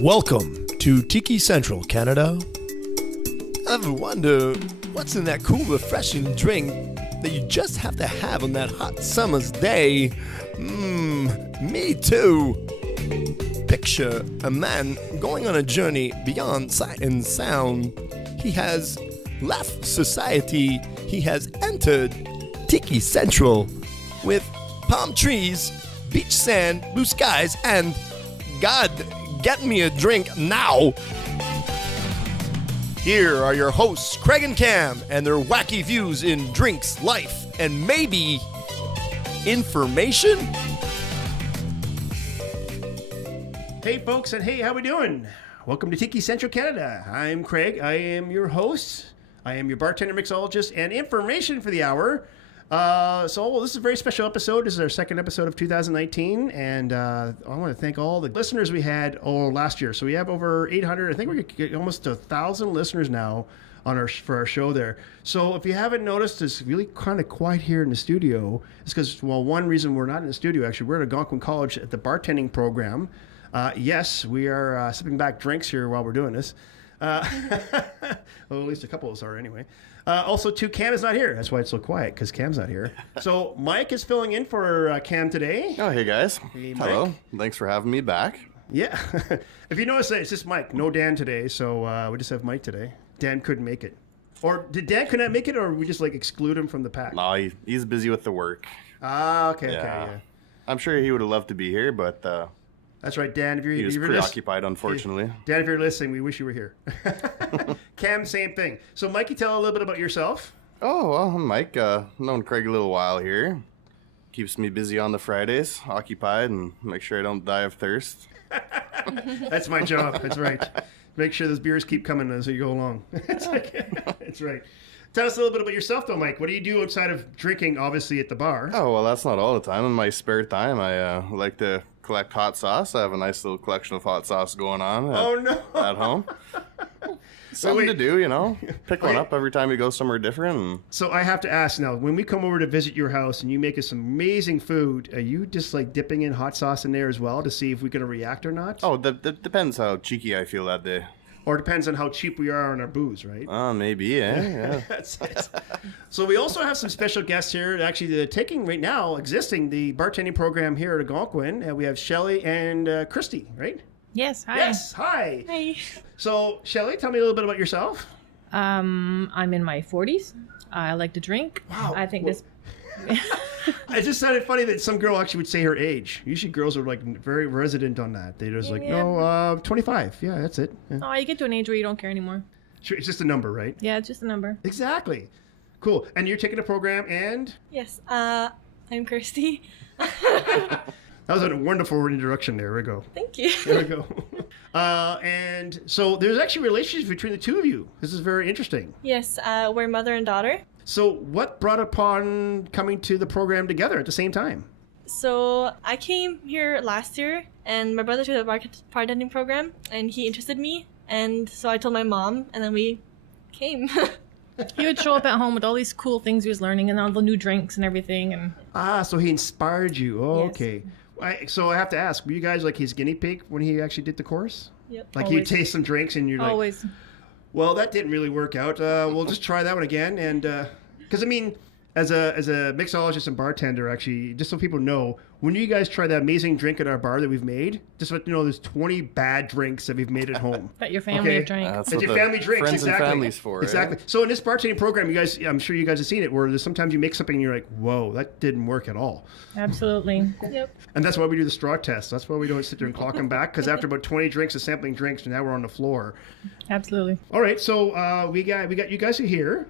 Welcome to Tiki Central, Canada. Ever wonder what's in that cool, refreshing drink that you just have to have on that hot summer's day? Me too. Picture a man going on a journey beyond sight and sound. He has left society. He has entered Tiki Central with palm trees, beach sand, blue skies, and God, get me a drink now. Here are your hosts, Craig and Cam, and their wacky views in drinks, life, and maybe information. Hey folks, and hey, how we doing? Welcome to Tiki Central Canada. I'm Craig. I am your host. I am your bartender, mixologist, and information for the hour. This is a very special episode. This is our second episode of 2019, and I want to thank all the listeners we had last year. So we have over 800. I think we're getting almost 1,000 listeners now for our show there. So if you haven't noticed, it's really kind of quiet here in the studio. It's because, one reason we're not in the studio, actually, we're at Algonquin College at the bartending program. Yes, we are sipping back drinks here while we're doing this. Well, at least a couple of us are anyway. Also, too, Cam is not here. That's why it's so quiet, because Cam's not here. So Mike is filling in for Cam today. Oh, hey, guys. Hey, hello. Thanks for having me back. Yeah. If you notice, it's just Mike. No Dan today, so we just have Mike today. Dan couldn't make it. Or did Dan could not make it, or we just exclude him from the pack? No, he's busy with the work. Okay. I'm sure he would have loved to be here, but... That's right, Dan. He was preoccupied, unfortunately. Dan, if you're listening, we wish you were here. Cam, same thing. So, Mikey, tell a little bit about yourself. Oh, well, I'm Mike. Known Craig a little while here. Keeps me busy on the Fridays, occupied, and make sure I don't die of thirst. That's my job. That's right. Make sure those beers keep coming as you go along. That's right. Tell us a little bit about yourself, though, Mike. What do you do outside of drinking, obviously, at the bar? Oh, well, that's not all the time. In my spare time, I like to collect hot sauce. I have a nice little collection of hot sauce going on at home. Something to do, Pick one up every time you go somewhere different. So I have to ask now, when we come over to visit your house and you make us some amazing food, are you just dipping in hot sauce in there as well to see if we're going to react or not? Oh, that depends how cheeky I feel that day. Or it depends on how cheap we are on our booze, right? Maybe, yeah. That's it. So we also have some special guests here. Actually, they're taking right now, the bartending program here at Algonquin. We have Shelly and Christie, right? Yes, hi. Yes, hi. Hi. So, Shelly, tell me a little bit about yourself. I'm in my 40s. I like to drink. Wow. I think this... It just sounded funny that some girl actually would say her age. Usually girls are very resident on that. They're just 25. Yeah, that's it. Yeah. Oh, you get to an age where you don't care anymore. Sure, it's just a number, right? Yeah, it's just a number. Exactly. Cool. And you're taking a program and? Yes, I'm Christy. That was a wonderful introduction there. We go. Thank you. There we go. And so there's actually relationships between the two of you. This is very interesting. Yes, we're mother and daughter. So what brought upon coming to the program together at the same time? So I came here last year, and my brother took the bartending program, and he interested me, and so I told my mom, and then we came. He would show up at home with all these cool things he was learning and all the new drinks and everything. And So he inspired you. Oh, yes. Okay. So I have to ask, were you guys his guinea pig when he actually did the course? Yep. You taste some drinks and you're always. Well, that didn't really work out. We'll just try that one again. And because as a mixologist and bartender, actually, just so people know, when you guys try that amazing drink at our bar that we've made, just let you know there's 20 bad drinks that we've made at home. That your family have drank. That's your family drinks, friends exactly. and families for. Exactly. Eh? So in this bartending program, I'm sure you guys have seen it, where sometimes you make something and you're like, whoa, that didn't work at all. Absolutely. Yep. And that's why we do the straw test. That's why we don't sit there and clock them back, because after about 20 drinks of sampling drinks, now we're on the floor. Absolutely. All right, so we got you guys are here.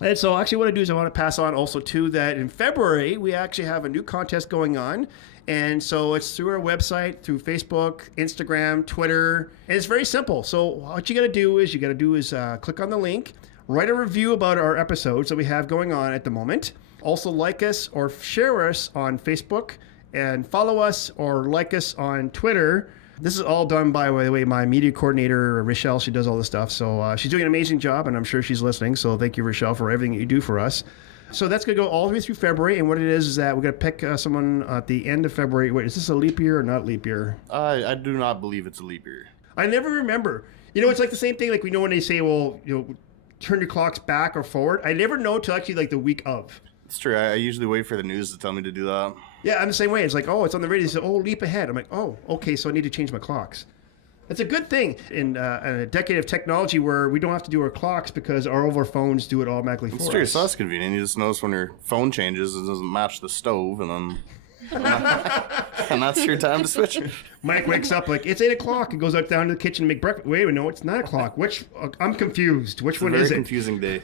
And so actually what I do is I want to pass on also too that in February, we actually have a new contest going on. And so it's through our website, through Facebook, Instagram, Twitter. And it's very simple. So what you got to do is click on the link, write a review about our episodes that we have going on at the moment. Also like us or share us on Facebook, and follow us or like us on Twitter. This is all done by the way, my media coordinator, Rochelle. She does all this stuff. So she's doing an amazing job, and I'm sure she's listening. So thank you, Rochelle, for everything that you do for us. So that's going to go all the way through February. And what it is that we're going to pick someone at the end of February. Wait, is this a leap year or not leap year? I do not believe it's a leap year. I never remember. You know, it's like the same thing. Like we know when they say, well, you know, turn your clocks back or forward. I never know till actually like the week of. It's true. I usually wait for the news to tell me to do that. Yeah, I'm the same way. It's like, oh, it's on the radio. They say, oh, leap ahead. I'm like, oh, okay, so I need to change my clocks. That's a good thing in a decade of technology where we don't have to do our clocks because all of our phones do it automatically for us. It's true. So that's convenient. You just notice when your phone changes, it doesn't match the stove, and then and that's your time to switch. Mike wakes up like, it's 8 o'clock and goes out down to the kitchen to make breakfast. Wait, no, it's 9 o'clock. I'm confused. Which one is it? It's a very confusing day.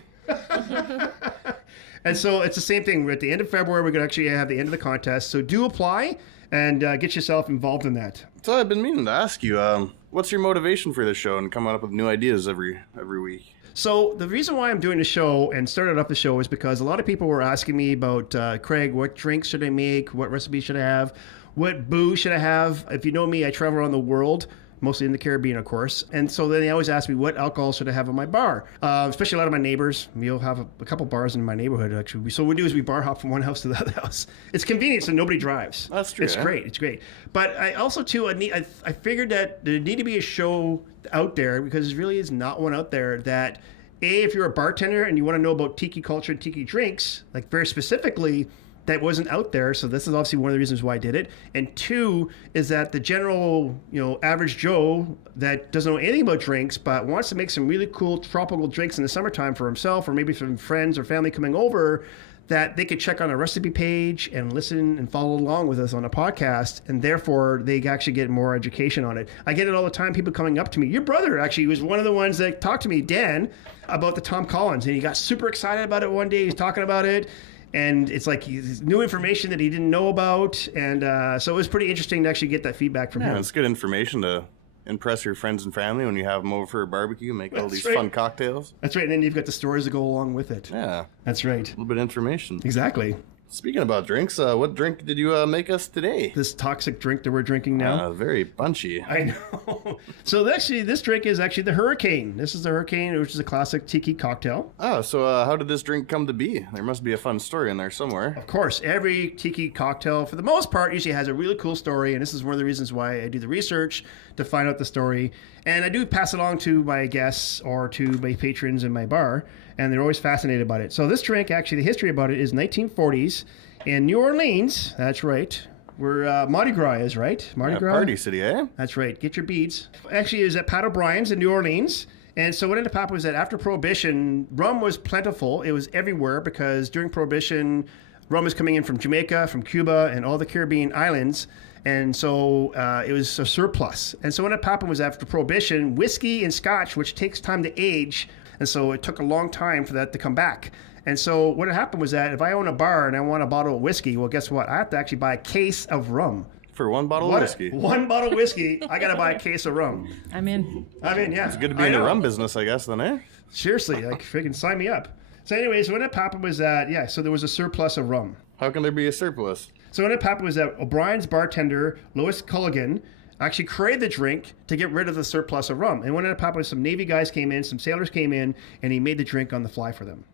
And so it's the same thing. We're at the end of February. We're going to actually have the end of the contest. So do apply and get yourself involved in that. So I've been meaning to ask you, what's your motivation for the show and coming up with new ideas every week? So the reason why I'm doing the show and started off the show is because a lot of people were asking me about, Craig, what drinks should I make? What recipes should I have? What booze should I have? If you know me, I travel around the world, mostly in the Caribbean, of course. And so then they always ask me, what alcohol should I have in my bar? Especially a lot of my neighbors. We'll have a couple bars in my neighborhood, actually. So what we do is we bar hop from one house to the other house. It's convenient, so nobody drives. That's true. It's great. It's great. But I also, too, I figured that there need to be a show out there, because there really is not one out there that, if you're a bartender and you want to know about tiki culture and tiki drinks, like very specifically, that wasn't out there. So this is obviously one of the reasons why I did it. And two is that the general, average Joe that doesn't know anything about drinks but wants to make some really cool tropical drinks in the summertime for himself or maybe from friends or family coming over, that they could check on a recipe page and listen and follow along with us on a podcast, and therefore they actually get more education on it. I get it all the time, people coming up to me. Your brother actually was one of the ones that talked to me, Dan, about the Tom Collins, and he got super excited about it one day. He's talking about it, and it's like new information that he didn't know about, and so it was pretty interesting to actually get that feedback from him. Yeah, it's good information to impress your friends and family when you have them over for a barbecue, make all these fun cocktails. That's right, and then you've got the stories that go along with it. Yeah. That's right. A little bit of information. Exactly. Speaking about drinks, what drink did you make us today? This toxic drink that we're drinking now. Very punchy. I know. So actually, this drink is actually the Hurricane. This is the Hurricane, which is a classic tiki cocktail. Oh, so how did this drink come to be? There must be a fun story in there somewhere. Of course, every tiki cocktail, for the most part, usually has a really cool story, and this is one of the reasons why I do the research to find out the story. And I do pass it along to my guests or to my patrons in my bar, and they're always fascinated about it. So this drink, actually, the history about it is 1940s in New Orleans. That's right. Where Mardi Gras is, right? Mardi Gras? Party city, eh? That's right. Get your beads. Actually, it was at Pat O'Brien's in New Orleans. And so what ended up happening was that after Prohibition, rum was plentiful. It was everywhere because during Prohibition, rum was coming in from Jamaica, from Cuba, and all the Caribbean islands. And so it was a surplus. And so what ended up happening was after Prohibition, whiskey and scotch, which takes time to age, and so it took a long time for that to come back. And so what had happened was that if I own a bar and I want a bottle of whiskey, well, guess what? I have to actually buy a case of rum. For one bottle of whiskey. One bottle of whiskey, I got to buy a case of rum. I'm in, yeah. It's good to be in the rum business, I guess, then, eh? Seriously, like, freaking sign me up. So anyways, what had happened was that, so there was a surplus of rum. How can there be a surplus? So what had happened was that O'Brien's bartender, Lois Culligan, actually created the drink to get rid of the surplus of rum. And what ended up happening was some Navy guys came in, some sailors came in, and he made the drink on the fly for them.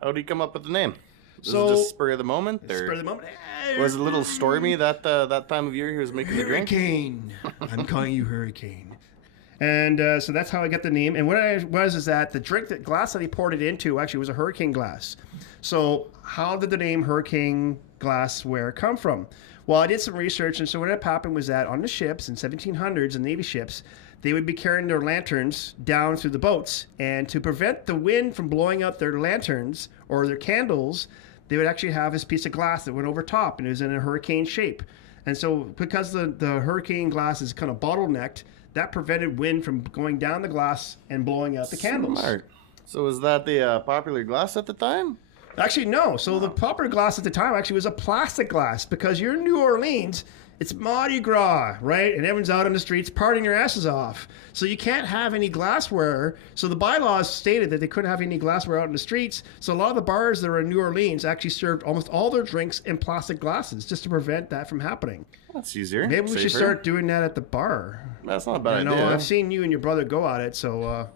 How did he come up with the name? Was it just spur of the moment? Spur of the moment. Was it a little stormy that time of year he was making the drink? Hurricane. I'm calling you Hurricane. And so that's how I got the name. And what it was is that the glass that he poured it into actually was a Hurricane glass. So how did the name Hurricane glassware come from? Well, I did some research, and so what happened was that on the ships in 1700s, the Navy ships, they would be carrying their lanterns down through the boats, and to prevent the wind from blowing out their lanterns or their candles, they would actually have this piece of glass that went over top, and it was in a hurricane shape. And so because the hurricane glass is kind of bottlenecked, that prevented wind from going down the glass and blowing out the candles. Smart. So was that the popular glass at the time? Actually, no. So the popular glass at the time actually was a plastic glass, because you're in New Orleans, it's Mardi Gras, right? And everyone's out on the streets partying their asses off. So you can't have any glassware. So the bylaws stated that they couldn't have any glassware out in the streets. So a lot of the bars that are in New Orleans actually served almost all their drinks in plastic glasses just to prevent that from happening. That's easier. Maybe we should start doing that at the bar. That's not a bad idea. I've seen you and your brother go at it, so...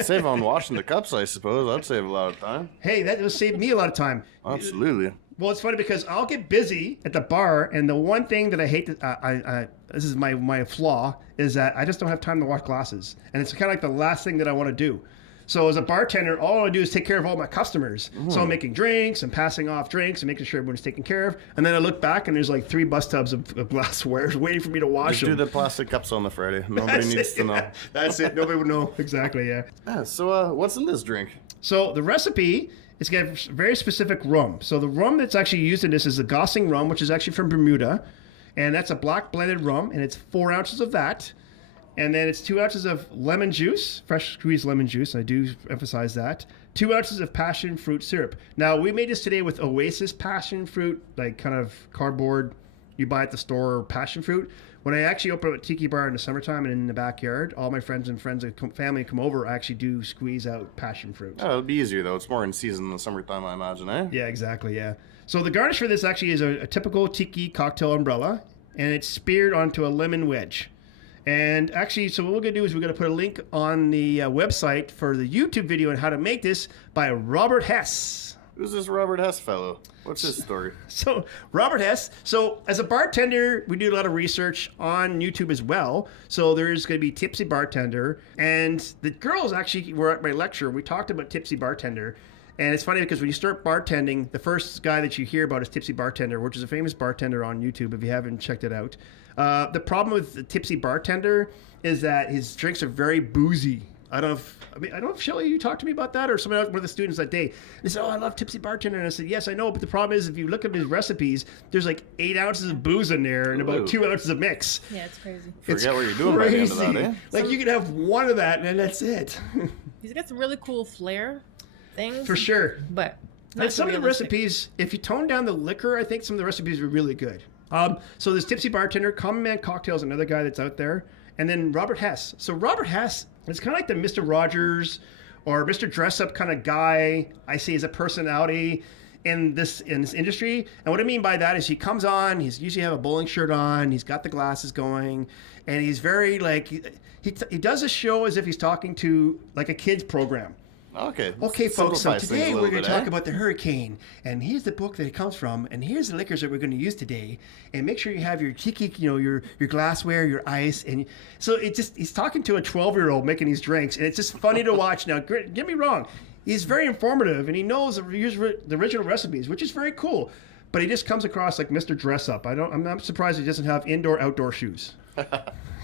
Save on washing the cups, I suppose. That'd save a lot of time. Hey, that would save me a lot of time. Absolutely. Well, it's funny because I'll get busy at the bar, and the one thing that I hate, this is my flaw, is that I just don't have time to wash glasses. And it's kind of like the last thing that I want to do. So as a bartender, all I want to do is take care of all my customers. So I'm making drinks and passing off drinks and making sure everyone's taken care of. And then I look back and there's like 3 bus tubs of glassware waiting for me to wash them. Just do the plastic cups on the Friday. Nobody needs to know. That's it. Nobody would know. Exactly, yeah. So what's in this drink? So the recipe, it's got a very specific rum. So the rum that's actually used in this is the Gossing rum, which is actually from Bermuda. And that's a black blended rum, and it's 4 ounces of that. And then it's 2 ounces of lemon juice, fresh squeezed lemon juice. I do emphasize that. 2 ounces of passion fruit syrup. Now, we made this today with Oasis passion fruit, like kind of cardboard you buy at the store passion fruit. When I actually open up a tiki bar in the summertime and in the backyard, all my friends and family come over, I actually do squeeze out passion fruit. Oh, it'll be easier, though. It's more in season in the summertime, I imagine, eh? Yeah, exactly, yeah. So the garnish for this actually is a typical tiki cocktail umbrella, and it's speared onto a lemon wedge. And actually, so what we're going to do is we're going to put a link on the website for the YouTube video on how to make this by Robert Hess. Who's this Robert Hess fellow? What's his story? So, Robert Hess. So, as a bartender, we do a lot of research on YouTube as well. So, there's going to be Tipsy Bartender. And the girls actually were at my lecture. We talked about Tipsy Bartender. And it's funny because when you start bartending, the first guy that you hear about is Tipsy Bartender, which is a famous bartender on YouTube if you haven't checked it out. The problem with the Tipsy Bartender is that his drinks are very boozy. I don't know if Shelly, you talked to me about that, or one of the students that day. They said, "Oh, I love Tipsy Bartender," and I said, "Yes, I know, but the problem is if you look at his recipes, there's like 8 ounces of booze in there and about 2 ounces of mix." Yeah, it's crazy. Forget what you're doing by the end of that, eh? Like you could have one of that and that's it. He's got some really cool flair things. For sure. But and some of the recipes, if you tone down the liquor, I think some of the recipes are really good. So there's Tipsy Bartender, Common Man Cocktails, another guy that's out there, and then Robert Hess. So Robert Hess is kind of like the Mr. Rogers or Mr. Dress Up kind of guy I see as a personality in this industry. And what I mean by that is he comes on, he's usually have a bowling shirt on, he's got the glasses going, and he's very like he does a show as if he's talking to like a kids program. Okay, folks, so today we're going to talk about the hurricane, and here's the book that it comes from, and here's the liquors that we're going to use today, and make sure you have your tiki, your glassware, your ice, and so he's talking to a 12-year-old making these drinks, and it's just funny to watch. Now, get me wrong, he's very informative, and he knows the original recipes, which is very cool, but he just comes across like Mr. Dress Up. I'm not surprised he doesn't have indoor-outdoor shoes.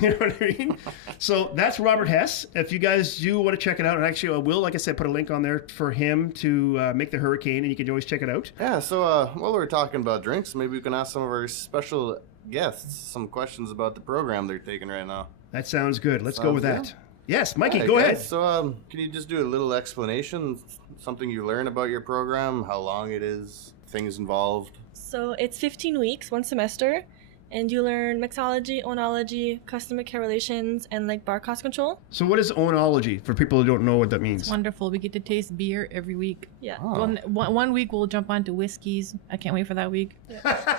You know what I mean? So that's Robert Hess. If you guys do want to check it out, and actually I will, like I said, put a link on there for him to make the hurricane, and you can always check it out. Yeah, so while we're talking about drinks, maybe we can ask some of our special guests some questions about the program they're taking right now. That sounds good. Let's go with that. Yes, Mikey, go ahead. So can you just do a little explanation, something you learn about your program, how long it is, things involved? So it's 15 weeks, 1 semester. And you learn mixology, owenology, customer care relations, and like bar cost control. So what is owenology for people who don't know what that means? It's wonderful. We get to taste beer every week. Yeah. Oh. One week we'll jump onto whiskeys. I can't wait for that week. Yeah.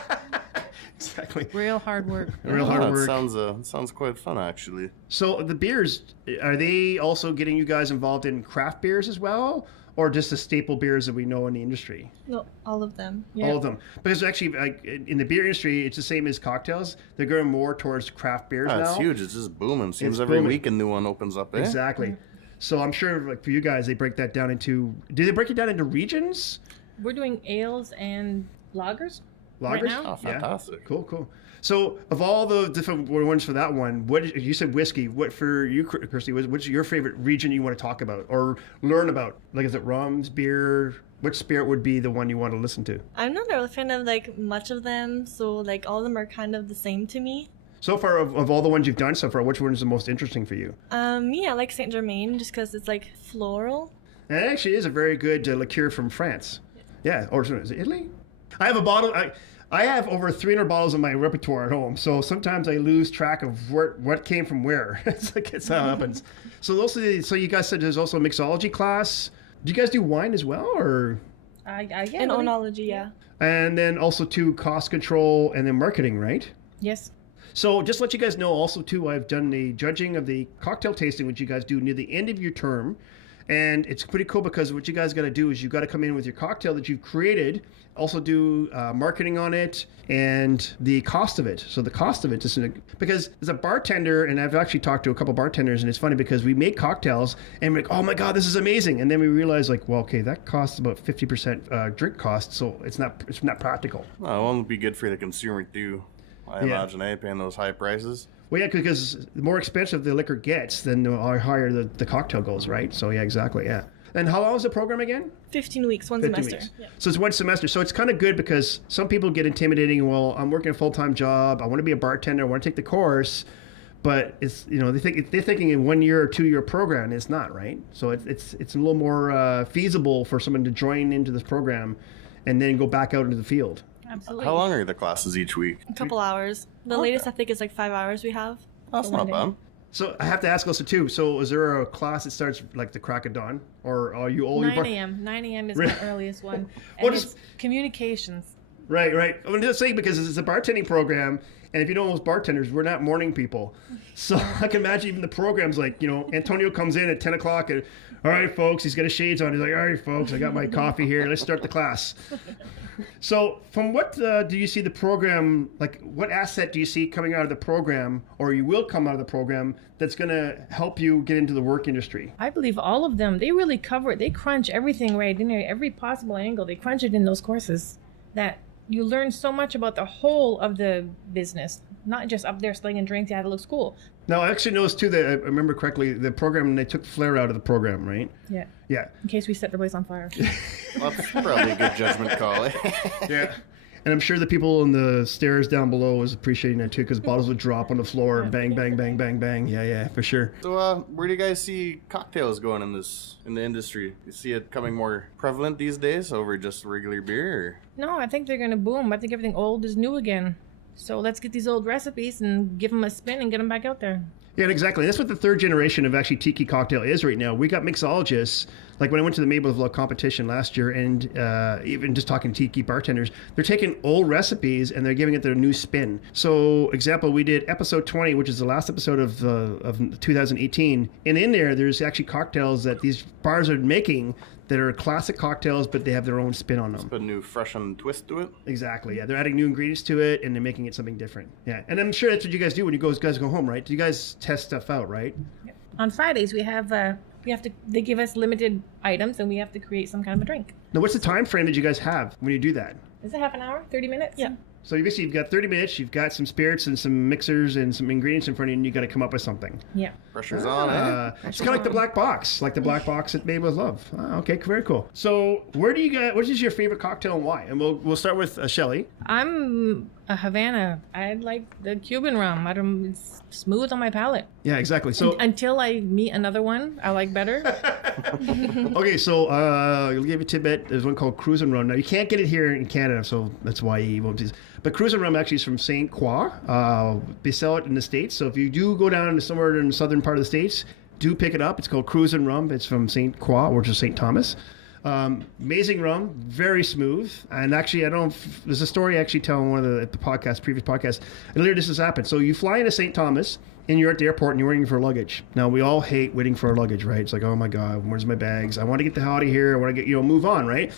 Exactly. Real hard work. Real hard work. Sounds quite fun, actually. So the beers, are they also getting you guys involved in craft beers as well? Or just the staple beers that we know in the industry? No, all of them. Yeah. All of them. Because actually, like, in the beer industry, it's the same as cocktails. They're going more towards craft beers now. It's huge. It's just booming. Seems It's every booming. week a new one opens up, eh? Exactly. So I'm sure, like, for you guys, they break that down into... Do they break it down into regions? We're doing ales and lagers. Lagers? Right now? Oh, fantastic. Cool. So of all the different ones for that one, what you said whiskey. What for you, Christy? What's your favorite region you want to talk about or learn about? Like, is it rums, beer? Which spirit would be the one you want to listen to? I'm not a fan of like much of them, so like all of them are kind of the same to me. So far, of all the ones you've done so far, which one is the most interesting for you? Me, I like Saint Germain just because it's like floral. And it actually is a very good liqueur from France. Yeah, or is it Italy? I have a bottle. I have over 300 bottles in my repertoire at home, so sometimes I lose track of what came from where. It's how it happens. So so you guys said there's also a mixology class. Do you guys do wine as well, or? Yeah, And owenology, yeah. And then also to cost control and then marketing, right? Yes. So just to let you guys know also too, I've done the judging of the cocktail tasting, which you guys do near the end of your term. And it's pretty cool because what you guys got to do is you got to come in with your cocktail that you've created, also do marketing on it and the cost of it. So the cost of it, just because as a bartender, and I've actually talked to a couple bartenders, and it's funny because we make cocktails and we're like, oh my God, this is amazing. And then we realize like, well, okay, that costs about 50% drink cost. So it's not practical. Well, it won't be good for the consumer too. I imagine, paying those high prices. Well, yeah, because the more expensive the liquor gets, then the higher the cocktail goes, right? So, yeah, exactly, yeah. And how long is the program again? 15 weeks, 15 semester. Weeks. Yeah. So it's one semester. So it's kind of good because some people get intimidating. Well, I'm working a full-time job. I want to be a bartender. I want to take the course. But it's, they're thinking in 1 year or 2 year program. It's not, right? So it's a little more feasible for someone to join into this program and then go back out into the field. Absolutely. How long are the classes each week? A couple hours. The latest, I think, is like 5 hours we have. That's not bad. So I have to ask also too. So is there a class that starts like the crack of dawn, or are you all 9 a.m. 9 a.m. is my earliest one. And What it's is- communications. Right. I'm just saying because it's a bartending program, and if you know most bartenders, we're not morning people. So I can imagine even the programs like, Antonio comes in at 10 o'clock and, all right, folks, he's got his shades on. He's like, all right, folks, I got my coffee here. Let's start the class. So from what do you see the program, like what asset do you see coming out of the program, or you will come out of the program, that's going to help you get into the work industry? I believe all of them. They really cover it. They crunch everything right in there, every possible angle. They crunch it in those courses that you learn so much about the whole of the business, not just up there slinging drinks. Yeah, it looks cool. Now, I actually noticed too that I remember correctly, the program, they took flair out of the program, right? Yeah. Yeah. In case we set the place on fire. Well, that's probably a good judgment call. Yeah. And I'm sure the people in the stairs down below was appreciating that too, because bottles would drop on the floor, bang, bang, bang, bang, bang. Yeah, for sure. So, where do you guys see cocktails going in the industry? You see it becoming more prevalent these days over just regular beer? Or? No, I think they're going to boom. I think everything old is new again. So let's get these old recipes and give them a spin and get them back out there. Yeah, exactly. That's what the third generation of actually Tiki cocktail is right now. We got mixologists, like when I went to the Maple of Love competition last year, and even just talking to Tiki bartenders, they're taking old recipes and they're giving it their new spin. So, example, we did episode 20, which is the last episode of 2018, and in there's actually cocktails that these bars are making that are classic cocktails, but they have their own spin on them. Put a new fresh and twist to it. Exactly. Yeah, they're adding new ingredients to it, and they're making it something different. Yeah, and I'm sure that's what you guys do when you guys go home, right? You guys test stuff out, right? On Fridays, we have to. They give us limited items, and we have to create some kind of a drink. Now, what's the time frame that you guys have when you do that? Is it half an hour? 30 minutes? Yeah. So basically, you've got 30 minutes, you've got some spirits and some mixers and some ingredients in front of you, and you got to come up with something. Yeah. Pressure's on, eh? It's kind of like the black box, at Made with Love. Okay, very cool. So, what is your favorite cocktail and why? And we'll start with Shelly. I'm a Havana. I like the Cuban rum. It's smooth on my palate. Yeah, exactly. So until I meet another one I like better. Okay, so I'll give you a tidbit. There's one called Cruisin' Rum. Now, you can't get it here in Canada, so that's why you won't. But Cruisin' Rum actually is from St. Croix. They sell it in the States. So if you do go down to somewhere in the southern part of the States, do pick it up. It's called Cruisin' Rum. It's from St. Croix, which is St. Thomas. Amazing rum, very smooth. And actually, there's a story I actually tell in one of the previous podcasts. And later this has happened. So you fly into St. Thomas, and you're at the airport, and you're waiting for luggage. Now, we all hate waiting for our luggage, right? It's like, oh my God, where's my bags? I want to get the hell out of here. I want to get, move on, right?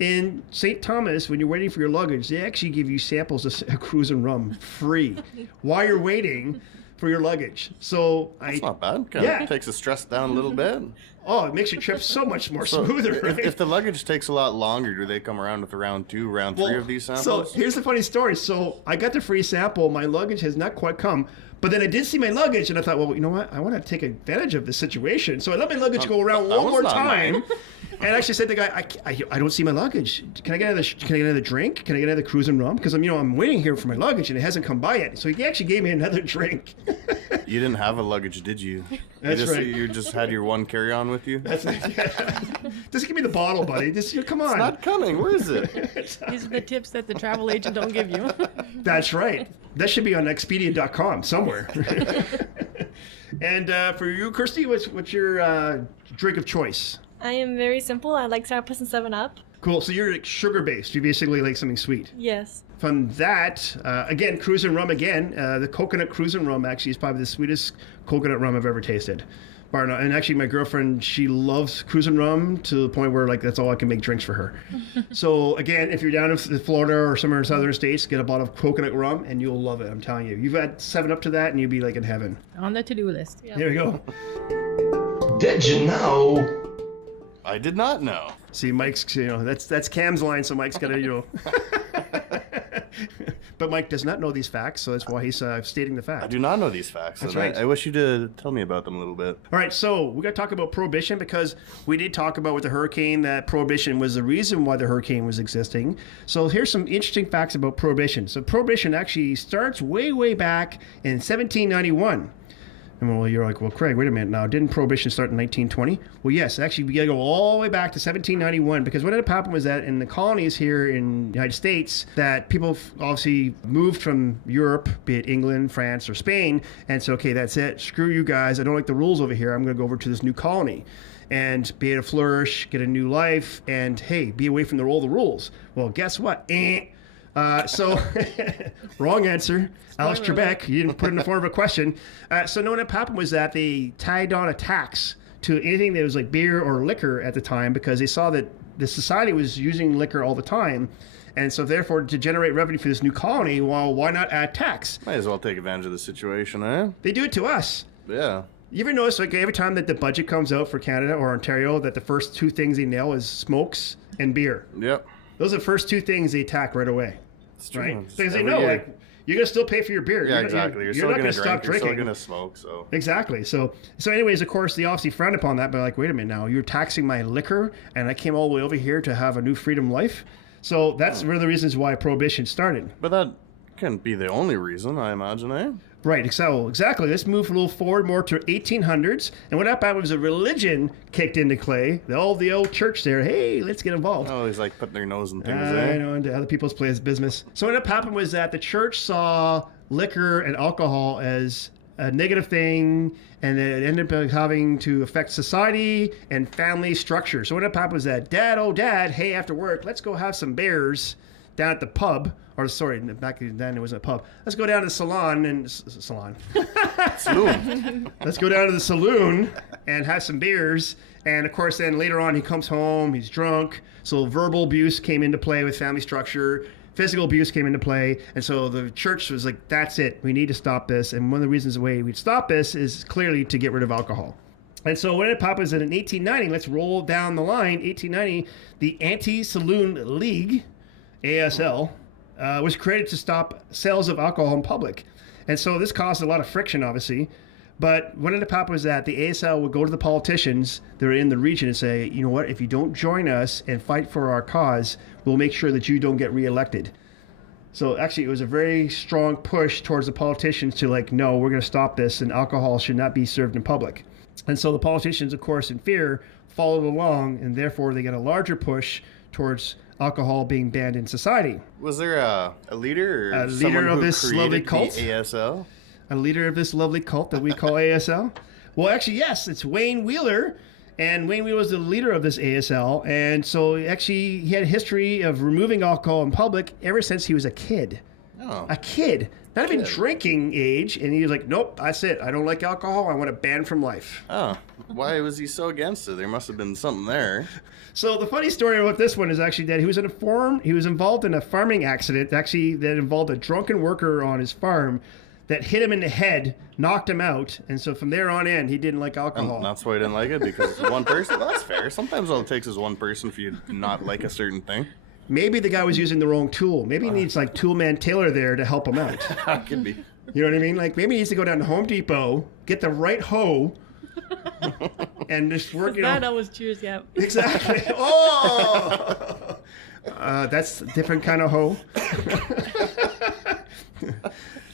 In St. Thomas, when you're waiting for your luggage, they actually give you samples of Cruisin' Rum free while you're waiting for your luggage. So That's not bad. Kind of takes the stress down a little bit. Oh, it makes your trip so much more smoother, right? If the luggage takes a lot longer, do they come around with round 2, round 3 of these samples? So here's the funny story. So I got the free sample. My luggage has not quite come. But then I did see my luggage, and I thought, well, you know what? I want to take advantage of this situation. So I let my luggage go around one more time. And I actually said to the guy, I don't see my luggage. Can I get another drink? Can I get another Cruisin' Rum? Because I'm waiting here for my luggage, and it hasn't come by yet. So he actually gave me another drink. You didn't have a luggage, did you? That's right. You just had your one carry-on with you? That's it. Yeah. Just give me the bottle, buddy. Come on. It's not coming. Where is it? These are the tips that the travel agent don't give you. That's right. That should be on Expedia.com somewhere. And for you, Christy, what's your drink of choice? I am very simple. I like Sourpuss and 7-Up. Cool. So you're sugar-based. You basically like something sweet. Yes. From that, again, Cruisin' Rum again. The coconut Cruisin' Rum actually is probably the sweetest coconut rum I've ever tasted. bar none. And actually, my girlfriend, she loves cruising rum to the point where like that's all I can make drinks for her. So again, if you're down in Florida or somewhere in southern states, get a bottle of coconut rum and you'll love it. I'm telling you. You've had 7 Up to that and you'll be like in heaven. On the to-do list. Yeah. There we go. Did you know? I did not know. See, Mike's, that's Cam's line, so Mike's got to, But Mike does not know these facts, so that's why he's stating the fact. I do not know these facts. That's and right. I wish you to tell me about them a little bit. All right, so we got to talk about Prohibition because we did talk about with the hurricane that Prohibition was the reason why the hurricane was existing. So here's some interesting facts about Prohibition. So Prohibition actually starts way, way back in 1791. And well, you're like, well, Craig, wait a minute now. Didn't Prohibition start in 1920? Well, yes. Actually, we got to go all the way back to 1791 because what ended up happening was that in the colonies here in the United States, that people obviously moved from Europe, be it England, France, or Spain, and so, okay, that's it. Screw you guys. I don't like the rules over here. I'm going to go over to this new colony and be able to flourish, get a new life, and, hey, be away from all the rules. Well, guess what? So, wrong answer. Alex Trebek, you didn't put it in the form of a question. So, no, what happened was that they tied on a tax to anything that was like beer or liquor at the time because they saw that the society was using liquor all the time. And so, therefore, to generate revenue for this new colony, well, why not add tax? Might as well take advantage of the situation, eh? They do it to us. Yeah. You ever notice, like, every time that the budget comes out for Canada or Ontario, that the first 2 things they nail is smokes and beer? Yep. Those are the first 2 things they attack right away. It's true. Right? It's Because they every know, year. like, you're going to still pay for your beer. Yeah, exactly. You're still not going to stop drink. You're drinking. still going to smoke. So Exactly. So anyways, of course, they obviously frowned upon that, but like, wait a minute now, you're taxing my liquor, and I came all the way over here to have a new freedom life. So that's one of the reasons why Prohibition started. But that can't be the only reason, I imagine, eh? Right, so exactly. Let's move a little forward more to 1800s. And what happened was a religion kicked into play. The old church there, hey, let's get involved. Oh, he's like putting their nose in things, I eh? know, into other people's business. So what happened was that the church saw liquor and alcohol as a negative thing, and it ended up having to affect society and family structure. So what happened was that, Dad, hey, after work, let's go have some beers down at the pub. Or sorry, back then it wasn't a pub. Let's go down to the salon and salon. Saloon. Let's go down to the saloon and have some beers. And of course, then later on, he comes home, he's drunk. So verbal abuse came into play with family structure. Physical abuse came into play. And so the church was like, that's it. We need to stop this. And one of the reasons the way we'd stop this is clearly to get rid of alcohol. And so what ended up happening is that in 1890, let's roll down the line, 1890, the Anti-Saloon League, ASL, was created to stop sales of alcohol in public. And so this caused a lot of friction, obviously. But what ended up happening was that the ASL would go to the politicians that are in the region and say, you know what, if you don't join us and fight for our cause, we'll make sure that you don't get reelected. So actually, it was a very strong push towards the politicians to like, no, we're going to stop this, and alcohol should not be served in public. And so the politicians, of course, in fear, followed along, and therefore they got a larger push towards alcohol being banned in society. Was there a leader? Or A leader someone of who this lovely created cult? The ASL? A leader of this lovely cult that we call ASL? Well, actually, yes, it's Wayne Wheeler. And Wayne Wheeler was the leader of this ASL. And so actually, he had a history of removing alcohol in public ever since he was a kid. Oh. A kid. Not even drinking age. And he was like, nope, that's it. I don't like alcohol. I want to ban from life. Oh. Why was he so against it? There must have been something there. So the funny story about this one is actually that he was involved in a farming accident actually that involved a drunken worker on his farm that hit him in the head, knocked him out, and so from there on in, he didn't like alcohol. And that's why I didn't like it, because it's one person. Well, that's fair. Sometimes all it takes is one person for you to not like a certain thing. Maybe the guy was using the wrong tool. Maybe he needs like Toolman Taylor there to help him out. Could be. You know what I mean? Like maybe he needs to go down to Home Depot, get the right hoe, and just work. You know, That always cheers, yeah. exactly. Oh, that's a different kind of hoe.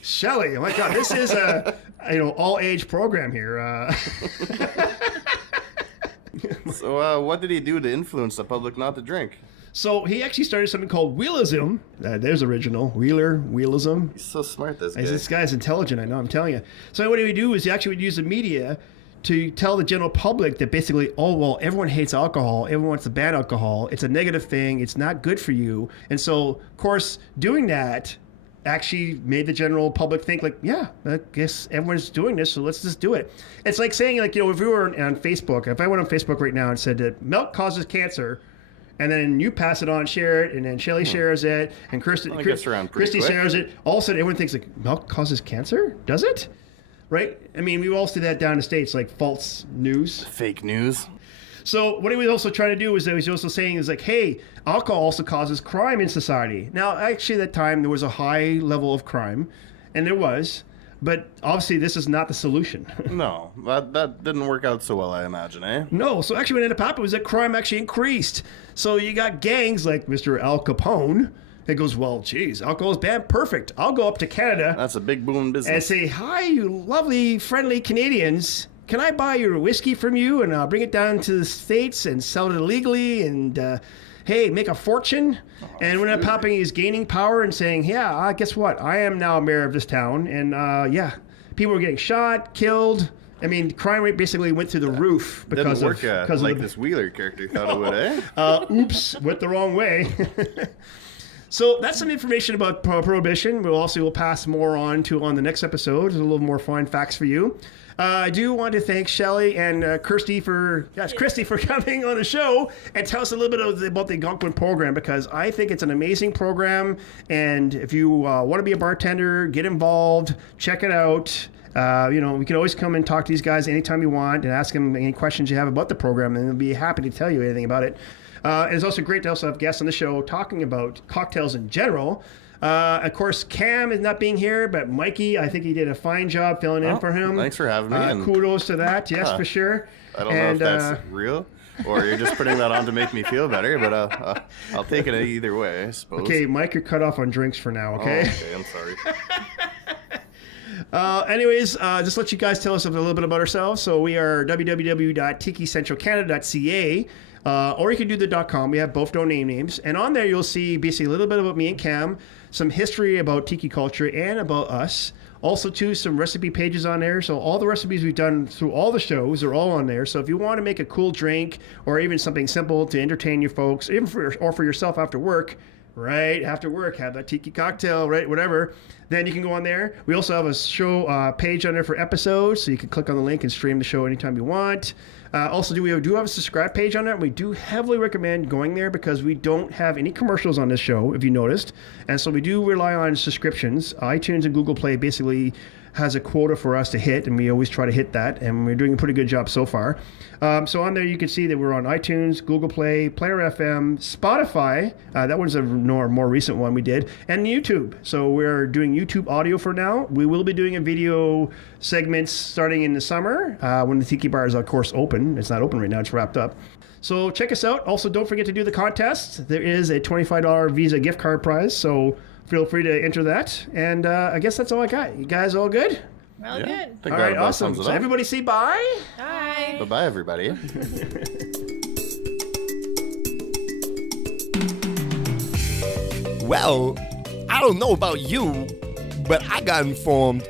Shelly, oh my God, this is a all age program here. So what did he do to influence the public not to drink? So he actually started something called Wheelism. There's original. Wheelism. He's so smart, this guy. This guy's intelligent, I know, I'm telling you. So what he would do is he actually would use the media to tell the general public that basically, oh, well, everyone hates alcohol. Everyone wants to ban alcohol. It's a negative thing. It's not good for you. And so, of course, doing that actually made the general public think like, yeah, I guess everyone's doing this, so let's just do it. It's like saying like, if we were on Facebook, if I went on Facebook right now and said that milk causes cancer, and then you pass it on, share it, and then Shelly shares it, and Christie shares it, all of a sudden everyone thinks like, milk causes cancer? Does it? Right? I mean, we all see that down in the States, like false news. Fake news. So what he was also trying to do is that he was also saying is like, hey, alcohol also causes crime in society. Now, actually, at that time, there was a high level of crime, and there was, but obviously this is not the solution. No, that didn't work out so well, I imagine, eh? No, so actually what ended up happening was that crime actually increased. So you got gangs like Mr. Al Capone. It goes, well, geez, alcohol is banned. Perfect. I'll go up to Canada. That's a big boom business. And say, hi, you lovely, friendly Canadians. Can I buy your whiskey from you and I'll bring it down to the States and sell it illegally and, hey, make a fortune? And when I'm popping, he's gaining power and saying, yeah, guess what? I am now mayor of this town. And, yeah, people were getting shot, killed. I mean, crime rate basically went through the roof because didn't work of like this Wheeler character thought it would, eh? Oops, went the wrong way. So that's some information about Prohibition. We'll pass more on the next episode. There's a little more fun facts for you. I do want to thank Shelly and Christie for coming on the show and tell us a little bit about the Algonquin program, because I think it's an amazing program. And if you want to be a bartender, get involved, check it out. We can always come and talk to these guys anytime you want and ask them any questions you have about the program, and they'll be happy to tell you anything about it. And it's also great to also have guests on the show talking about cocktails in general. Of course, Cam is not being here, but Mikey, I think he did a fine job filling in for him. Thanks for having me. Kudos to that, yes, for sure. I don't know if that's real or you're just putting that on to make me feel better, but I'll take it either way, I suppose. Okay, Mike, you're cut off on drinks for now, okay? Oh, okay, I'm sorry. Anyways, just let you guys tell us a little bit about ourselves. So we are www.tikicentralcanada.ca. Or you can do the .com. We have both domain names. And on there, you'll see basically a little bit about me and Cam, some history about tiki culture and about us. Also, too, some recipe pages on there. So all the recipes we've done through all the shows are all on there. So if you want to make a cool drink or even something simple to entertain your folks, even for yourself after work, right? After work, have that tiki cocktail, right? Whatever. Then you can go on there. We also have a show page on there for episodes, so you can click on the link and stream the show anytime you want. Also, we do have a subscribe page on there. We do heavily recommend going there because we don't have any commercials on this show, if you noticed. And so we do rely on subscriptions. iTunes and Google Play basically has a quota for us to hit, and we always try to hit that, and we're doing a pretty good job so far. So on there, you can see that we're on iTunes, Google Play, Player FM, Spotify. That one's a more recent one we did, and YouTube. So we're doing YouTube audio for now. We will be doing a video segments starting in the summer when the Tiki Bar is, of course, open. It's not open right now. It's wrapped up. So check us out. Also, don't forget to do the contest. There is a $25 Visa gift card prize, so feel free to enter that. And I guess that's all I got. You guys all good? Well, good. All right, awesome. So everybody say bye. Bye. Bye-bye, everybody. Well, I don't know about you, but I got informed.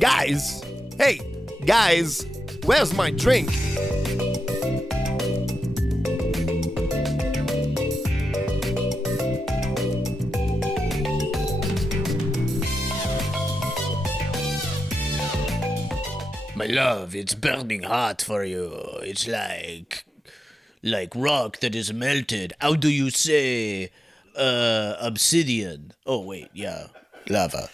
Guys, hey, guys, where's my drink? My love, it's burning hot for you. It's like rock that is melted. How do you say obsidian? Oh wait, yeah, lava.